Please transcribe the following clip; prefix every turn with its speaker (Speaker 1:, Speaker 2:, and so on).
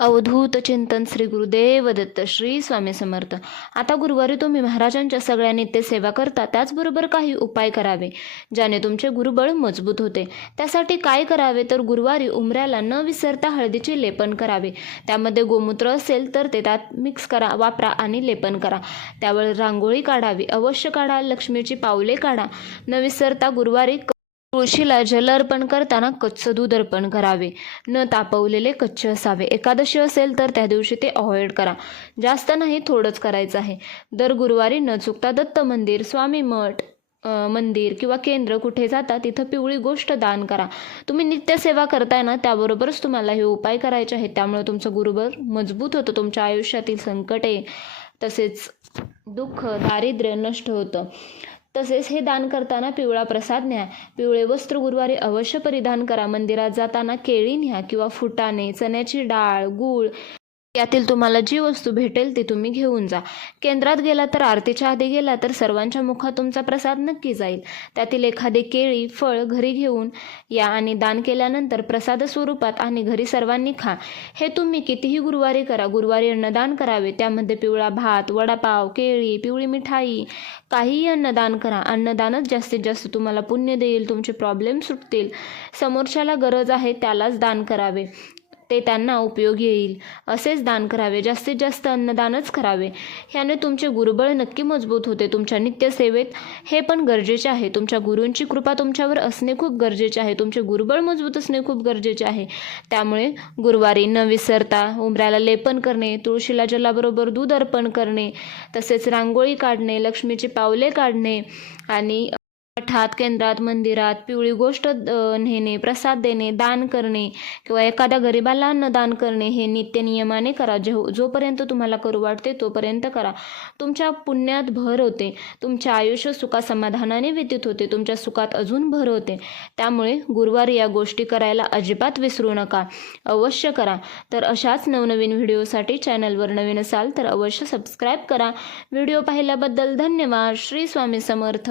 Speaker 1: अवधूत चिंतन श्री गुरुदेव दत्त श्री स्वामी समर्थ. आता गुरुवारी तुम्ही महाराजांच्या सगळ्या नित्य सेवा करता त्याचबरोबर काही उपाय करावे ज्याने तुमचे गुरुबळ मजबूत होते. त्यासाठी काय करावे तर गुरुवारी उमऱ्याला न विसरता हळदीचे लेपन करावे. त्यामध्ये गोमूत्र असेल तर ते त्यात मिक्स करा वापरा आणि लेपन करा. त्यावर रांगोळी काढावी अवश्य काढा लक्ष्मीची पावले काढा. न विसरता गुरुवारी तुळशीला जल अर्पण करताना कच्चं दूध अर्पण करावे. न तापवलेले कच्चे असावे. एकादशी असेल तर त्या दिवशी ते अवॉइड करा. जास्त नाही थोडंच करायचं आहे. दर गुरुवारी न चुकता दत्त मंदिर स्वामी मठ मंदिर किंवा केंद्र कुठे जाता तिथं पिवळी गोष्ट दान करा. तुम्ही नित्यसेवा करताय ना त्याबरोबरच तुम्हाला हे उपाय करायचे आहेत. त्यामुळे तुमचं गुरुबर मजबूत होतं तुमच्या आयुष्यातील संकटे तसेच दुःख दारिद्र्य नष्ट होतं. तसेच हे दान करताना पिवळा प्रसाद न्या. पिवळे वस्त्र गुरुवारी अवश्य परिधान करा. मंदिरात जाताना केळी न्या किंवा फुटाणे चण्याची डाळ गूळ यातील तुम्हाला जी वस्तू भेटेल ती तुम्ही घेऊन जा. केंद्रात गेला तर आरतीच्या आधी गेला तर सर्वांच्या मुखात तुमचा प्रसाद नक्की जाईल. त्यातील एखादे केळी फळ घरी घेऊन या आणि दान केल्यानंतर प्रसाद स्वरूपात आणि घरी सर्वांनी खा. हे तुम्ही कितीही गुरुवारी करा. गुरुवारी अन्नदान करावे. त्यामध्ये पिवळा भात वडापाव केळी पिवळी मिठाई काहीही अन्नदान करा. अन्नदानच जास्तीत जास्त तुम्हाला पुण्य देईल तुमचे प्रॉब्लेम सुटतील. समोरच्याला गरज आहे त्यालाच दान करावे. ते त्यांना उपयोग येईल. असेच दान करावे. जास्तीत जास्त अन्नदानच करावे. ह्याने तुमचे गुरुबळ नक्की मजबूत होते. तुमच्या नित्यसेवेत हे पण गरजेचे आहे. तुमच्या गुरूंची कृपा तुमच्यावर असणे खूप गरजेचे आहे. तुमचे गुरुबळ मजबूत असणे खूप गरजेचे आहे. त्यामुळे गुरुवारी न विसरता उंबऱ्याला लेपन करणे तुळशीला जलाबरोबर दूध अर्पण करणे तसेच रांगोळी काढणे लक्ष्मीची पावले काढणे आणि मठात केंद्रात मंदिरात पिवळी गोष्ट नेणे प्रसाद देणे दान करणे किंवा एखाद्या गरिबाला अन्नदान करणे हे नित्य नियमाने करा. जे जोपर्यंत तुम्हाला करू वाटते तोपर्यंत करा. तुमच्या पुण्यात भर होते. तुमचे आयुष्य सुखा समाधानाने व्यतीत होते. तुमच्या सुखात अजून भर होते. त्यामुळे गुरुवारी या गोष्टी करायला अजिबात विसरू नका. अवश्य करा. तर अशाच नवनवीन व्हिडिओसाठी चॅनलवर नवीन असाल तर अवश्य सबस्क्राईब करा. व्हिडिओ पाहिल्याबद्दल धन्यवाद. श्री स्वामी समर्थ.